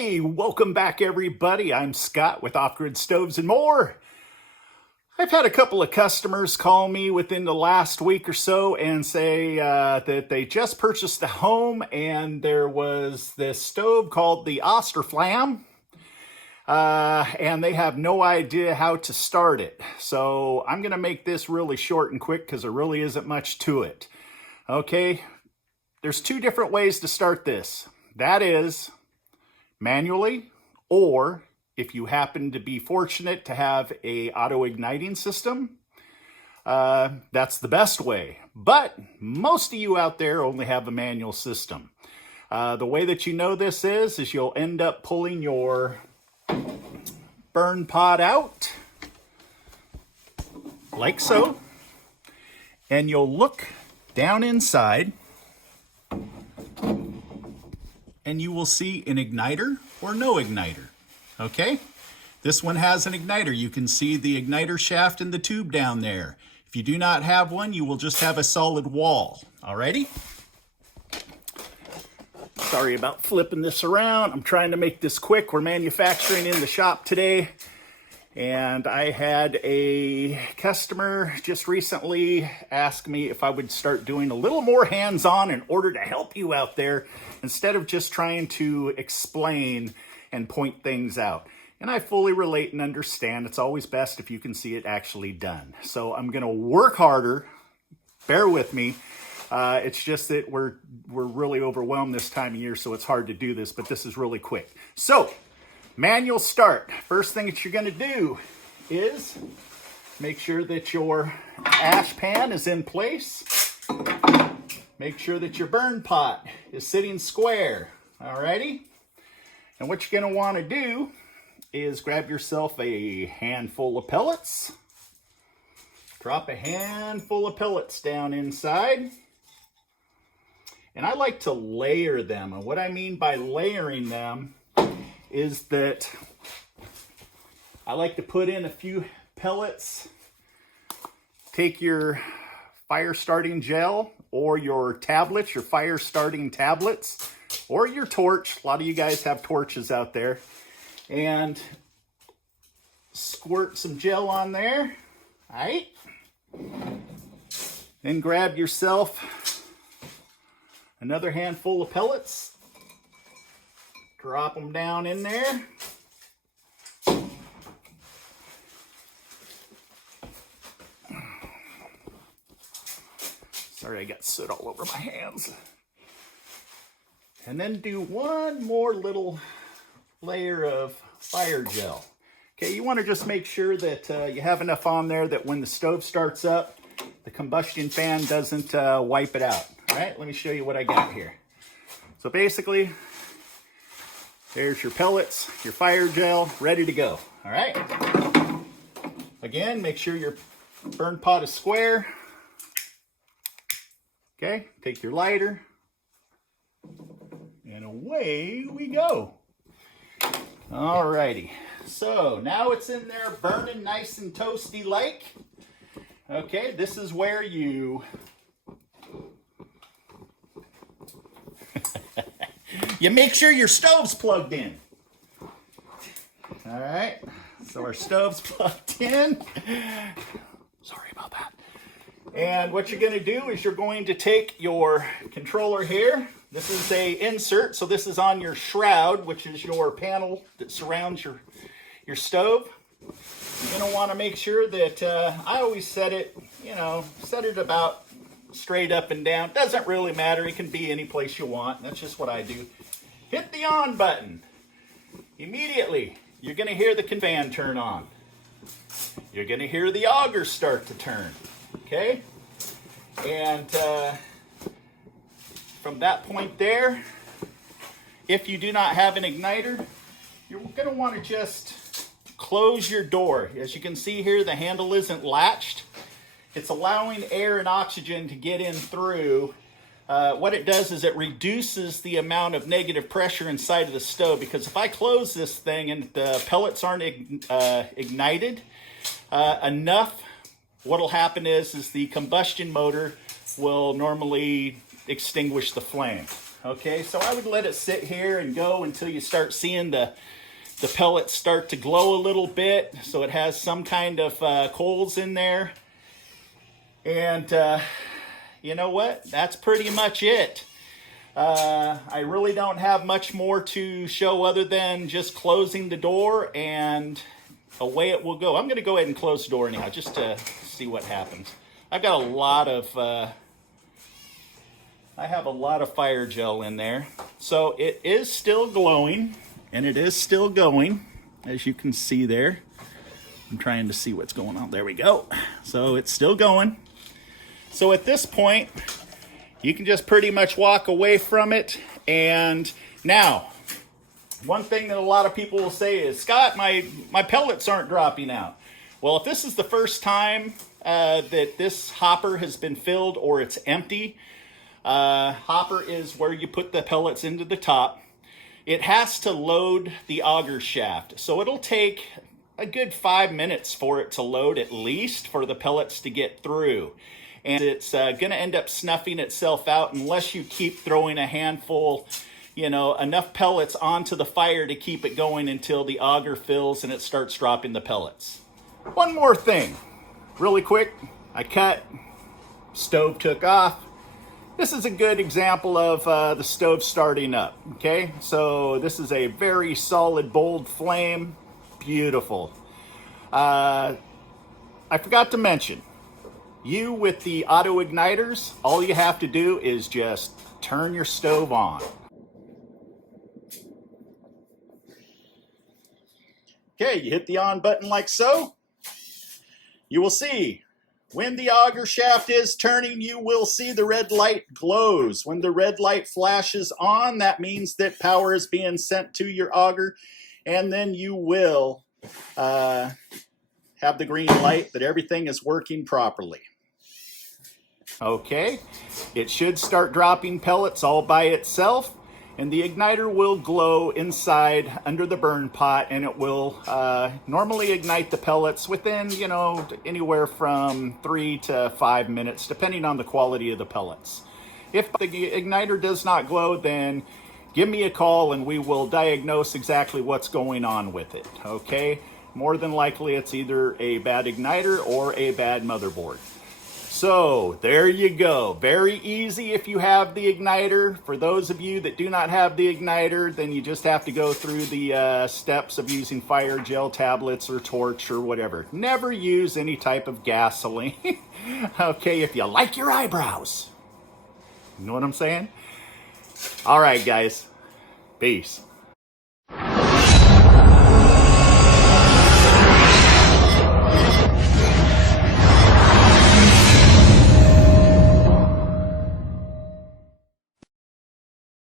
Hey, welcome back everybody. I'm Scott with Off Grid Stoves and More. I've had a couple of customers call me within the last week or so and say that they just purchased a home and there was this stove called the Austroflamm and they have no idea how to start it. So I'm going to make this really short and quick because there really isn't much to it. Okay, there's two different ways to start this. That is manually, or if you happen to be fortunate to have a auto igniting system, that's the best way. But most of you out there only have a manual system. The way that you know this is you'll end up pulling your burn pot out like so, and you'll look down inside and you will see an igniter or no igniter. Okay, this one has an igniter. You can see the igniter shaft and the tube down there. If you do not have one, you will just have a solid wall. Alrighty? Sorry about flipping this around. I'm trying to make this quick. We're manufacturing in the shop today. And I had a customer just recently ask me if I would start doing a little more hands-on in order to help you out there instead of just trying to explain and point things out. And I fully relate and understand. It's always best if you can see it actually done. So I'm going to work harder. Bear with me. It's just that we're really overwhelmed this time of year, so it's hard to do this, but this is really quick. So, manual start. First thing that you're going to do is make sure that your ash pan is in place. Make sure that your burn pot is sitting square. Alrighty? And what you're going to want to do is grab yourself a handful of pellets. Drop a handful of pellets down inside. And I like to layer them. And what I mean by layering them is that I like to put in a few pellets. Take your fire starting gel or your tablets, your fire starting tablets, or your torch. A lot of you guys have torches out there. And squirt some gel on there. All right. Then grab yourself another handful of pellets. Drop them down in there. Sorry, I got soot all over my hands. And then do one more little layer of fire gel. Okay, you want to just make sure that you have enough on there that when the stove starts up, the combustion fan doesn't wipe it out. All right, let me show you what I got here. So basically, there's your pellets, your fire gel, ready to go. All right. Again, make sure your burn pot is square. Okay, take your lighter, and away we go. All righty. So now it's in there burning nice and toasty like. Okay, this is where you you make sure your stove's plugged in. All right, so our stove's plugged in. Sorry about that. And what you're going to do is you're going to take your controller here. This is a insert, so this is on your shroud, which is your panel that surrounds your stove. You're going to want to make sure that, I always set it, set it about straight up and down. Doesn't really matter. It can be any place you want. That's just what I do. Hit the on button. Immediately, you're going to hear the fan turn on. You're going to hear the auger start to turn. Okay? And from that point there, if you do not have an igniter, you're going to want to just close your door. As you can see here, the handle isn't latched. It's allowing air and oxygen to get in through. What it does is it reduces the amount of negative pressure inside of the stove, because if I close this thing and the pellets aren't ignited enough, what'll happen is the combustion motor will normally extinguish the flame. Okay, so I would let it sit here and go until you start seeing the pellets start to glow a little bit, so it has some kind of coals in there. And you know what? That's pretty much it. I really don't have much more to show other than just closing the door, and away it will go. I'm going to go ahead and close the door anyhow, just to see what happens. I've got a lot of I have a lot of fire gel in there. So it is still glowing, and it is still going, as you can see there. I'm trying to see what's going on. There we go. So it's still going. So at this point, you can just pretty much walk away from it. And now, one thing that a lot of people will say is, Scott, my pellets aren't dropping out. Well, if this is the first time that this hopper has been filled or it's empty, hopper is where you put the pellets into the top. It has to load the auger shaft. So it'll take a good 5 minutes for it to load, at least, for the pellets to get through. And it's going to end up snuffing itself out unless you keep throwing a handful, enough pellets onto the fire to keep it going until the auger fills and it starts dropping the pellets. One more thing, really quick. I cut, stove took off. This is a good example of the stove starting up, okay? So this is a very solid, bold flame. Beautiful. I forgot to mention, you with the auto igniters, all you have to do is just turn your stove on. Okay, you hit the on button like so. You will see when the auger shaft is turning, you will see the red light glows. When the red light flashes on, that means that power is being sent to your auger, and then you will have the green light that everything is working properly. Okay, it should start dropping pellets all by itself, and the igniter will glow inside under the burn pot, and it will normally ignite the pellets within, anywhere from 3 to 5 minutes, depending on the quality of the pellets. If the igniter does not glow, then give me a call and we will diagnose exactly what's going on with it, okay? More than likely it's either a bad igniter or a bad motherboard. So there you go. Very easy if you have the igniter. For those of you that do not have the igniter, then you just have to go through the steps of using fire gel tablets or torch or whatever. Never use any type of gasoline. Okay, if you like your eyebrows. You know what I'm saying? All right, guys. Peace.